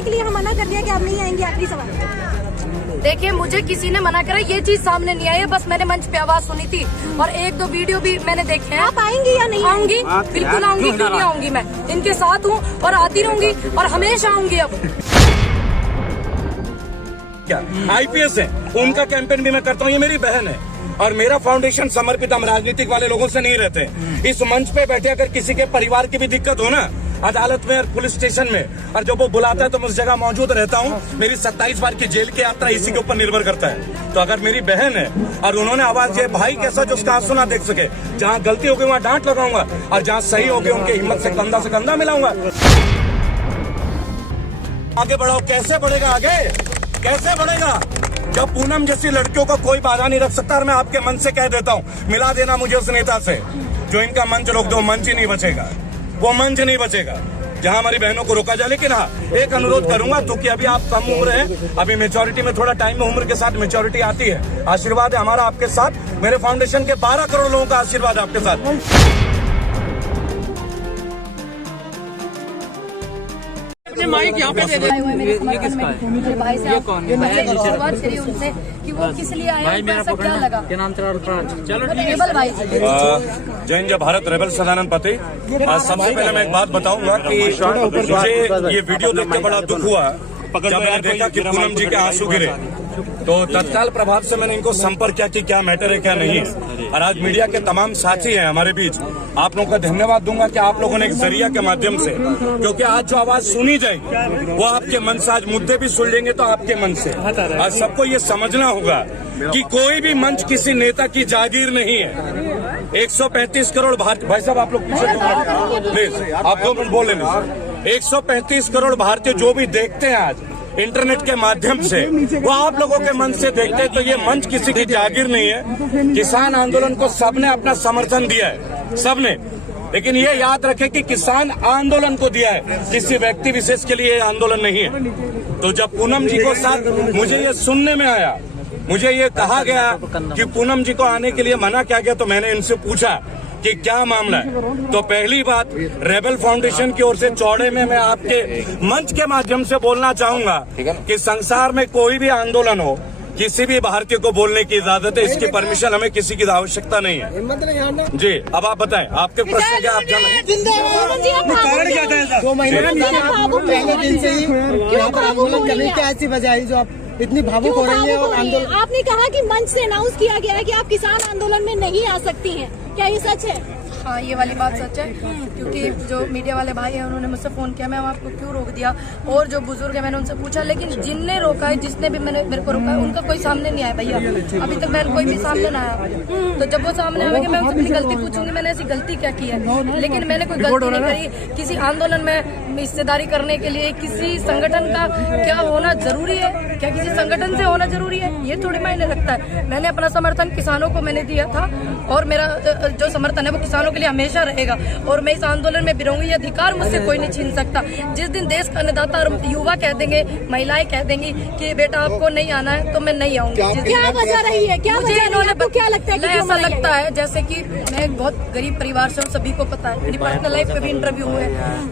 आने के लिए हम मना कर दिया कि आप नहीं आएंगे। आखिरी सवाल। देखिए, मुझे किसी ने मना करा, ये चीज सामने नहीं आई है। बस मैंने मंच पे आवाज सुनी थी और एक दो वीडियो भी मैंने देखे हैं। आप आएंगी या नहीं? आऊंगी, बिल्कुल आऊंगी, क्यों नहीं आऊंगी। मैं इनके साथ हूँ और आती रहूंगी और हमेशा आऊंगी। अब क्या IPS है, उनका कैंपेन भी मैं करता हूँ। ये मेरी बहन है और मेरा फाउंडेशन समर्पित हम राजनीतिक वाले लोगों से नहीं रहते। इस मंच पे बैठे अगर किसी के परिवार की भी दिक्कत हो ना, अदालत में और पुलिस स्टेशन में, और जब वो बुलाता है तो मैं उस जगह मौजूद रहता हूँ। मेरी 27 बार की जेल की यात्रा इसी के ऊपर निर्भर करता है। तो अगर मेरी बहन है और उन्होंने आवाज दिया, भाई कैसा जो उसका आंसू ना देख सके, जहाँ गलती होगी वहाँ डांट लगाऊंगा और जहाँ सही होगी उनके हिम्मत से कंधा मिलाऊंगा। आगे बढ़ाओ। कैसे बढ़ेगा आगे, कैसे बढ़ेगा जब पूनम जैसी लड़कियों को कोई बाधा नहीं रख सकता। और मैं आपके मन से कह देता हूँ, मिला देना मुझे उस नेता से जो इनका मंच रोक दो। मंच ही नहीं बचेगा, वो मंच नहीं बचेगा जहां हमारी बहनों को रोका जाए। लेकिन हाँ, एक अनुरोध करूंगा, क्योंकि अभी आप कम उम्र है, अभी मेच्योरिटी में थोड़ा टाइम है, उम्र के साथ मेच्योरिटी आती है। आशीर्वाद है हमारा आपके साथ, मेरे फाउंडेशन के 12 करोड़ लोगों का आशीर्वाद है आपके साथ। माइक यहाँ पे दे दे। मेरे भाई से आप शुरुआत करिए उनसे कि वो किस लिए आए, ऐसा क्या लगा। क्या नाम तेरा? चलो रेबल भाई। जय हिंद, जय भारत। रेबल सदानंद पति। सबसे पहले मैं एक बात बताऊंगा कि मुझे ये वीडियो देख के बड़ा दुख हुआ जब मैंने देखा कि पूनम जी के आंसू गिरे। तो तत्काल प्रभाव से मैंने इनको संपर्क किया कि क्या मैटर है क्या नहीं है। और आज मीडिया के तमाम साथी हैं हमारे बीच, आप लोगों का धन्यवाद दूंगा कि आप लोगों ने एक जरिया के माध्यम से, क्योंकि आज जो आवाज सुनी जाएगी वो आपके मन से, आज मुद्दे भी सुलझेंगे तो आपके मन से। आज सबको ये समझना होगा कि कोई भी मंच किसी नेता की जागीर नहीं है। 135 करोड़ भारतीय, भाई साहब आप लोग पीछे प्लीज, आप 2 मिनट बोल लेंगे। 135 करोड़ भारतीय जो भी देखते हैं आज इंटरनेट के माध्यम से, वो आप लोगों के मन से देखते हैं। तो ये मंच किसी की जागीर नहीं है। किसान आंदोलन को सबने अपना समर्थन दिया है, सबने। लेकिन ये याद रखें कि किसान आंदोलन को दिया है, किसी व्यक्ति विशेष के लिए आंदोलन नहीं है। तो जब पूनम जी को साथ मुझे ये सुनने में आया, मुझे ये कहा गया कि पूनम जी को आने के लिए मना किया गया, तो मैंने इनसे पूछा कि क्या मामला है। तो पहली बात, रेबल फाउंडेशन की ओर से चौड़े में मैं आपके मंच के माध्यम से बोलना चाहूंगा कि संसार में कोई भी आंदोलन हो, किसी भी भारतीय को बोलने की इजाजत है। इसकी परमिशन हमें किसी की आवश्यकता नहीं है। जी, अब आप बताएं, आपके प्रश्न क्या, आप कारण क्या था? 2 महीने पहले दिन से ही यहाँ पर आंदोलन करने की ऐसी वजह है जो आप इतनी भावुक हो रही है। और आंदोलन, आपने कहा कि मंच से अनाउंस किया गया है कि आप किसान आंदोलन में नहीं आ सकती हैं, क्या ये सच है? हाँ, ये वाली बात सच है, क्योंकि जो मीडिया वाले भाई हैं उन्होंने मुझसे फोन किया, मैम आपको क्यों रोक दिया। और जो बुजुर्ग है मैंने उनसे पूछा, लेकिन जिनने रोका है, जिसने भी मेरे को रोका है, उनका कोई सामने नहीं आया भैया। अभी तक मैंने कोई भी सामने ना आया। तो जब वो सामने आएंगे मैं उनसे अपनी गलती पूछूंगी, मैंने ऐसी गलती क्या की है। लेकिन मैंने कोई गलती नहीं करी। किसी आंदोलन में हिस्सेदारी करने के लिए किसी संगठन का क्या होना जरूरी है? क्या किसी संगठन से होना जरूरी है? ये थोड़ी मायने रखता है। मैंने अपना समर्थन किसानों को मैंने दिया था और मेरा जो समर्थन है वो किसानों के लिए हमेशा रहेगा। और मैं इस आंदोलन में भी रहूंगी। ये अधिकार मुझसे कोई नहीं छीन सकता। जिस दिन देश का अन्नदाता और युवा कह देंगे, महिलाएं कह देंगी कि बेटा आपको नहीं आना है, तो मैं नहीं आऊंगी। क्या वजह रही है? क्या मुझे इन्होंने क्या लगता है? ऐसा लगता है जैसे कि मैं एक बहुत गरीब परिवार से हूँ, सभी को पता है। मेरी पर्सनल लाइफ पे भी इंटरव्यू हुए,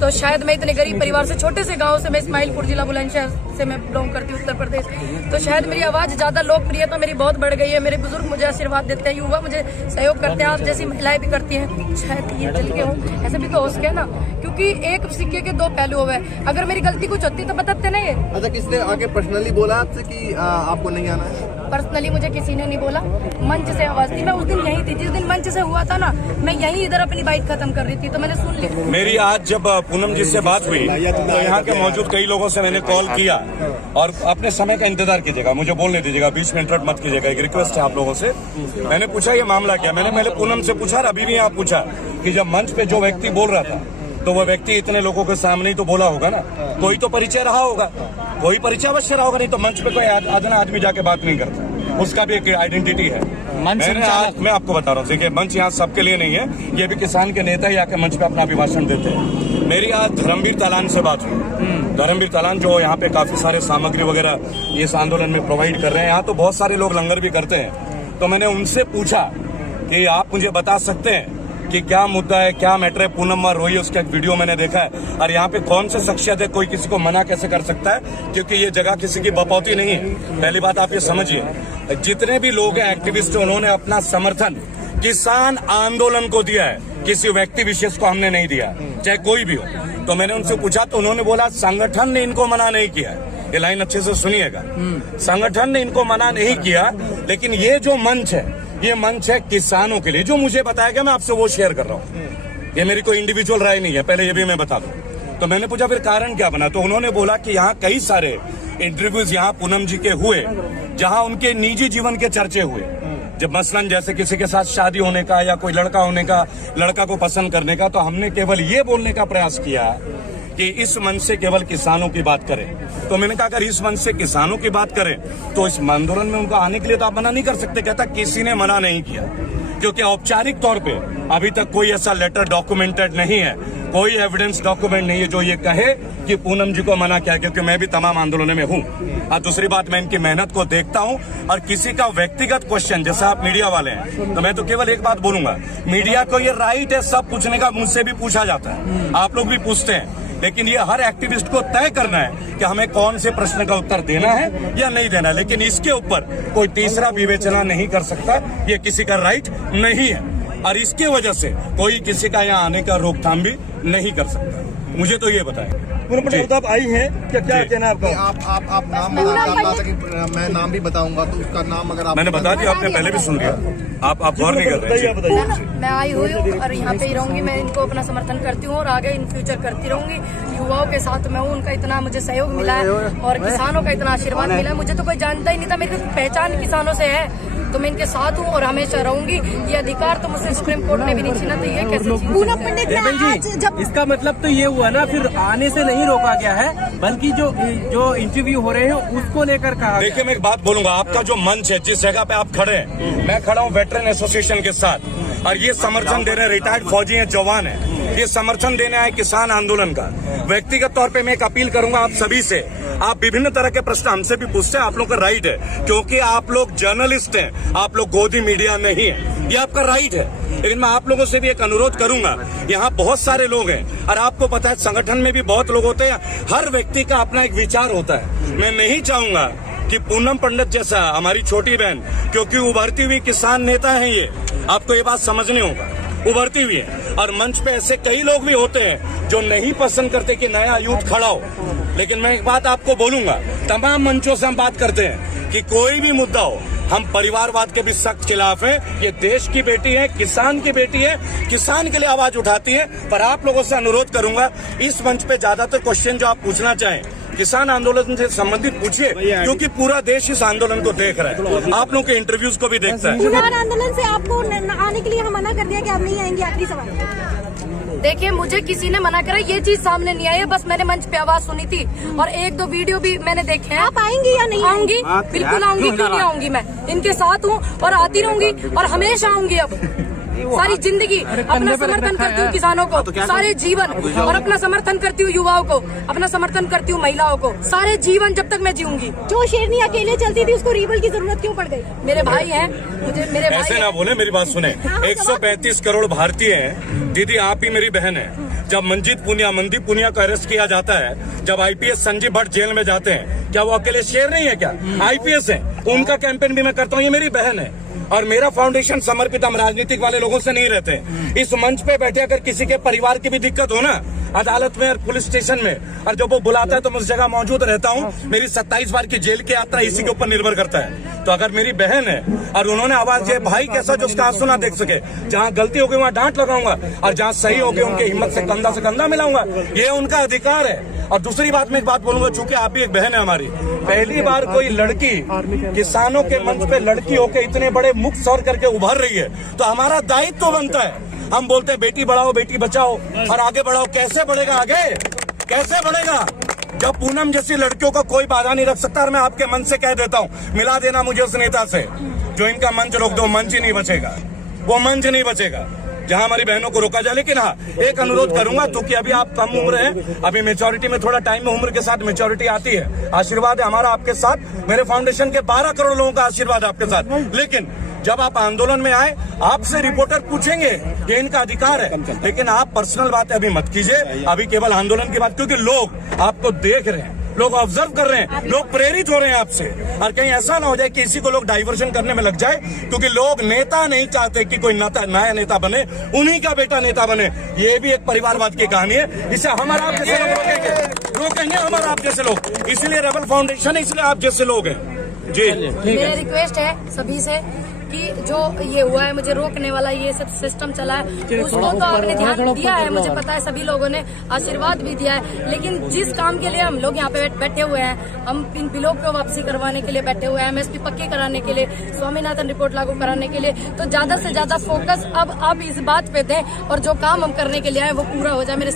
तो शायद मैं इतने गरीब परिवार से, छोटे से गाँव से, मैं इस्माइलपुर जिला बुलंदशहर से मैं बिलोंग करती हूँ, उत्तर प्रदेश। तो शायद मेरी आवाज ज्यादा लोकप्रियता मेरी बहुत बढ़ गई है। मेरे बुजुर्ग मुझे आशीर्वाद देते हैं, युवा मुझे सहयोग करते हैं, आप जैसी महिलाएं भी करती हैं। शायद ये चल के हो, ऐसे भी तो हो सके ना, क्योंकि एक सिक्के के 2 पहलू हुए। अगर मेरी गलती कुछ होती तो बताते ना। ये अच्छा, किसने आगे पर्सनली बोला आपसे कि आपको नहीं आना है? पर्सनली मुझे किसी ने नहीं बोला, मंच से आवाज थी। मैं उस दिन यही थी जिस दिन मंच से हुआ था ना, मैं यही इधर अपनी बाइट खत्म कर रही थी, तो मैंने सुन ली। मेरी आज जब पूनम जी से बात हुई तो यहाँ के मौजूद कई लोगों से मैंने कॉल किया, और अपने समय का इंतजार कीजिएगा, मुझे बोलने दीजिएगा, बीच में इंटरप्ट मत कीजिएगा, एक रिक्वेस्ट है आप लोगों से। मैंने पूछा ये मामला क्या। मैंने पहले पूनम से पूछा और अभी भी यहाँ पूछा कि जब मंच पे जो व्यक्ति बोल रहा था, तो वह व्यक्ति इतने लोगों के सामने ही तो बोला होगा ना, कोई तो परिचय रहा होगा, कोई परिचय अवश्य रहा होगा। नहीं तो मंच पे कोई अदना आदमी जाके बात नहीं करता, उसका भी एक आइडेंटिटी है। मैं आपको बता रहा हूँ, देखिए मंच यहाँ सबके लिए नहीं है। ये भी किसान के नेता ही आके मंच पे अपना अभिभाषण देते हैं। मेरी आज धर्मवीर तालान से बात हुई। धर्मवीर तालान जो यहाँ पे काफी सारे सामग्री वगैरह इस आंदोलन में प्रोवाइड कर रहे हैं। यहाँ तो बहुत सारे लोग लंगर भी करते हैं। तो मैंने उनसे पूछा कि आप मुझे बता सकते हैं कि क्या मुद्दा है, क्या मैटर है। पूनम और रोही, उसका एक वीडियो मैंने देखा है। और यहाँ पे कौन से शख्सियत है, कोई किसी को मना कैसे कर सकता है, क्योंकि ये जगह किसी की बपौती नहीं है। पहली बात आप ये समझिए, जितने भी लोग हैं एक्टिविस्ट, उन्होंने अपना समर्थन किसान आंदोलन को दिया है, किसी व्यक्ति विशेष को हमने नहीं दिया, चाहे कोई भी हो। तो मैंने उनसे पूछा तो उन्होंने बोला संगठन ने इनको मना नहीं किया। ये लाइन अच्छे से सुनिएगा, संगठन ने इनको मना नहीं किया, लेकिन ये जो मंच है, ये मंच है किसानों के लिए। जो मुझे बताया गया मैं आपसे वो शेयर कर रहा हूँ। ये मेरी कोई इंडिविजुअल राय नहीं है, पहले ये भी मैं बता दूं। तो मैंने पूछा फिर कारण क्या बना, तो उन्होंने बोला कि यहाँ कई सारे इंटरव्यूज यहाँ पूनम जी के हुए, जहाँ उनके निजी जीवन के चर्चे हुए। जब मसलन जैसे किसी के साथ शादी होने का या कोई लड़का होने का, लड़का को पसंद करने का, तो हमने केवल ये बोलने का प्रयास किया कि इस मंच से केवल किसानों की बात करें। तो मैंने कहा अगर इस मंच से किसानों की बात करें तो इस आंदोलन में उनको आने के लिए तो आप मना नहीं कर सकते। कहता किसी ने मना नहीं किया, क्योंकि औपचारिक तौर पे अभी तक कोई ऐसा लेटर डॉक्यूमेंटेड नहीं है, कोई एविडेंस डॉक्यूमेंट नहीं है जो ये कहे कि पूनम जी को मना किया, क्योंकि मैं भी तमाम आंदोलनों में हूँ। और दूसरी बात, मैं इनकी मेहनत को देखता हूँ। और किसी का व्यक्तिगत क्वेश्चन, जैसा आप मीडिया वाले हैं, तो मैं तो केवल एक बात बोलूंगा, मीडिया को ये राइट है सब पूछने का, मुझसे भी पूछा जाता है, आप लोग भी पूछते हैं, लेकिन ये हर एक्टिविस्ट को तय करना है कि हमें कौन से प्रश्न का उत्तर देना है या नहीं देना। लेकिन इसके ऊपर कोई तीसरा विवेचना नहीं कर सकता, ये किसी का राइट नहीं है। और इसके वजह से कोई किसी का यहाँ आने का रोकथाम भी नहीं कर सकता। मुझे तो ये बताएं। आप आई हैं क्या कहना है आपका? आप नाम बता, मैं नाम भी बताऊंगा तो उसका नाम अगर आप मैंने बता दिया, आपने पहले भी सुन लिया, आप गौर नहीं कर रहे हैं। मैं आई हुई हूँ और यहाँ पे ही रहूंगी। मैं इनको अपना समर्थन करती हूँ और आगे इन फ्यूचर करती रहूंगी। युवाओं के साथ मैं हूँ, उनका इतना मुझे सहयोग मिला है और किसानों का इतना आशीर्वाद मिला है। मुझे तो कोई जानता ही नहीं था, मेरी पहचान किसानों से है, तो मैं इनके साथ हूँ और हमेशा रहूंगी। ये अधिकार तो मुझसे सुप्रीम कोर्ट ने भी नहीं छीना, तो ये कैसे? पूनम पंडित ने आज जब इसका मतलब तो ये हुआ ना, फिर आने से नहीं रोका गया है, बल्कि जो इंटरव्यू हो रहे हैं उसको लेकर कहा। देखिए, मैं एक बात बोलूंगा, आपका जो मंच है, जिस जगह पे आप खड़े हैं, मैं खड़ा हूँ वेटरन एसोसिएशन के साथ, और ये समर्थन दे रहे रिटायर्ड फौजी हैं, जवान है, ये समर्थन देने आए किसान आंदोलन का। व्यक्तिगत तौर पे मैं एक अपील करूंगा आप सभी से, आप विभिन्न तरह के प्रश्न हमसे भी पूछते हैं, आप लोग का राइट है, क्योंकि आप लोग जर्नलिस्ट हैं, आप लोग गोदी मीडिया नहीं है, ये आपका राइट है। लेकिन मैं आप लोगों से भी एक अनुरोध करूंगा, यहाँ बहुत सारे लोग हैं और आपको पता है संगठन में भी बहुत लोग होते हैं, हर व्यक्ति का अपना एक विचार होता है। मैं नहीं चाहूंगा कि पूनम पंडित जैसा हमारी छोटी बहन, क्योंकि उभरती हुई किसान नेता है ये, आपको ये बात समझनी होगा, उभरती हुई है। और मंच पे ऐसे कई लोग भी होते हैं जो नहीं पसंद करते कि नया यूथ खड़ा हो। लेकिन मैं एक बात आपको बोलूंगा, तमाम मंचों से हम बात करते हैं कि कोई भी मुद्दा हो, हम परिवारवाद के भी सख्त खिलाफ हैं। ये देश की बेटी है, किसान की बेटी है, किसान के लिए आवाज उठाती है। पर आप लोगों से अनुरोध करूंगा, इस मंच पे ज्यादातर क्वेश्चन जो आप पूछना चाहें किसान आंदोलन से संबंधित पूछिए, क्योंकि पूरा देश इस आंदोलन को देख रहा है, आप लोगों के इंटरव्यूज को भी देखता है। किसान आंदोलन से आपको आने के लिए हम मना कर दिया कि आप नहीं आएंगे? आखिरी सवाल। देखिए, मुझे किसी ने मना करा, ये चीज सामने नहीं आई है, बस मैंने मंच पे आवाज सुनी थी और एक दो वीडियो भी मैंने देखे हैं। आप आएंगी या नहीं? आऊंगी, बिल्कुल आऊंगी, क्यों नहीं आऊंगी? मैं इनके साथ हूँ और आती रहूंगी और हमेशा आऊंगी। अब सारी जिंदगी अपना समर्थन करती हूँ किसानों को, सारे जीवन, और अपना समर्थन करती हूँ युवाओं को, अपना समर्थन करती हूँ महिलाओं को, सारे जीवन जब तक मैं जीऊंगी। जो शेरनी अकेले चलती थी उसको रीबल की जरूरत क्यों पड़ गई? मेरे भाई हैं, मुझे मेरे भाई ऐसे ना बोले, मेरी बात सुने। 135 करोड़ भारतीय हैं दीदी, आप ही मेरी बहन है। जब मनदीप पुनिया को अरेस्ट किया जाता है, जब आईपीएस संजीव भट्ट जेल में जाते हैं, क्या वो अकेले शेर नहीं है? क्या आईपीएस है? उनका कैंपेन भी मैं करता हूँ, ये मेरी बहन है। और मेरा फाउंडेशन समर्पित, हम राजनीतिक वाले लोगों से नहीं रहते। इस मंच पे बैठे अगर किसी के परिवार की भी दिक्कत हो ना, अदालत में और पुलिस स्टेशन में, और जब वो बुलाता है तो मैं उस जगह मौजूद रहता हूँ। मेरी 27 बार की जेल की यात्रा इसी के ऊपर निर्भर करता है। तो अगर मेरी बहन है और उन्होंने आवाज दिया, भाई कैसा जो उसका आंसू ना देख सके, जहाँ गलती होगी वहाँ डांट लगाऊंगा और जहाँ सही होगी उनके हिम्मत से कंधा मिलाऊंगा, ये उनका अधिकार है। और दूसरी बात मैं एक बात बोलूंगा, चूंकि आप भी एक बहन है हमारी, पहली बार कोई लड़की किसानों के मंच पे लड़की होकर इतने बड़े मुख स्वर करके उभर रही है, तो हमारा दायित्व तो बनता है। हम बोलते हैं बेटी बढ़ाओ बेटी बचाओ और आगे बढ़ाओ, कैसे बढ़ेगा आगे? कैसे बढ़ेगा जब पूनम जैसी लड़कियों का कोई बाधा नहीं रख सकता? और मैं आपके मन से कह देता हूँ, मिला देना मुझे उस नेता से जो इनका मंच रोक दो, मंच ही नहीं बचेगा, वो मंच नहीं बचेगा जहां हमारी बहनों को रोका जाए। लेकिन हाँ, एक अनुरोध करूंगा, क्योंकि अभी आप कम उम्र है, अभी मेच्योरिटी में थोड़ा टाइम में, उम्र के साथ मेच्योरिटी आती है। आशीर्वाद है हमारा आपके साथ, मेरे फाउंडेशन के 12 करोड़ लोगों का आशीर्वाद आपके साथ। लेकिन जब आप आंदोलन में आए आपसे रिपोर्टर पूछेंगे, ये इनका अधिकार है, लेकिन आप पर्सनल बातें अभी मत कीजिए, अभी केवल आंदोलन की बात, क्योंकि लोग आपको देख रहे हैं, लोग ऑब्जर्व कर रहे हैं, लोग प्रेरित हो रहे हैं आपसे। और कहीं ऐसा ना हो जाए कि इसी को लोग डाइवर्जन करने में लग जाए, क्योंकि लोग नेता नहीं चाहते कि कोई नया नेता बने, उन्हीं का बेटा नेता बने। ये भी एक परिवारवाद की कहानी है, इसे हमारे आप जैसे लोग रोकेंगे हमारे आप जैसे लोग, इसलिए रेबल फाउंडेशन है, इसलिए आप जैसे लोग हैं जी। मेरा रिक्वेस्ट है सभी से कि जो ये हुआ है, मुझे रोकने वाला ये सब सिस्टम चला है, उसको तो आपने ध्यान दिया है, मुझे पता है, सभी लोगों ने आशीर्वाद भी दिया है, लेकिन जिस काम के लिए हम लोग यहाँ पे बैठे हुए हैं, हम इन बिलों को वापसी करवाने के लिए बैठे हुए हैं, MSP पक्के कराने के लिए, स्वामीनाथन रिपोर्ट लागू कराने के लिए, तो ज्यादा से ज्यादा फोकस अब आप इस बात पे दें और जो काम हम करने के लिए आए वो पूरा हो जाए। मेरे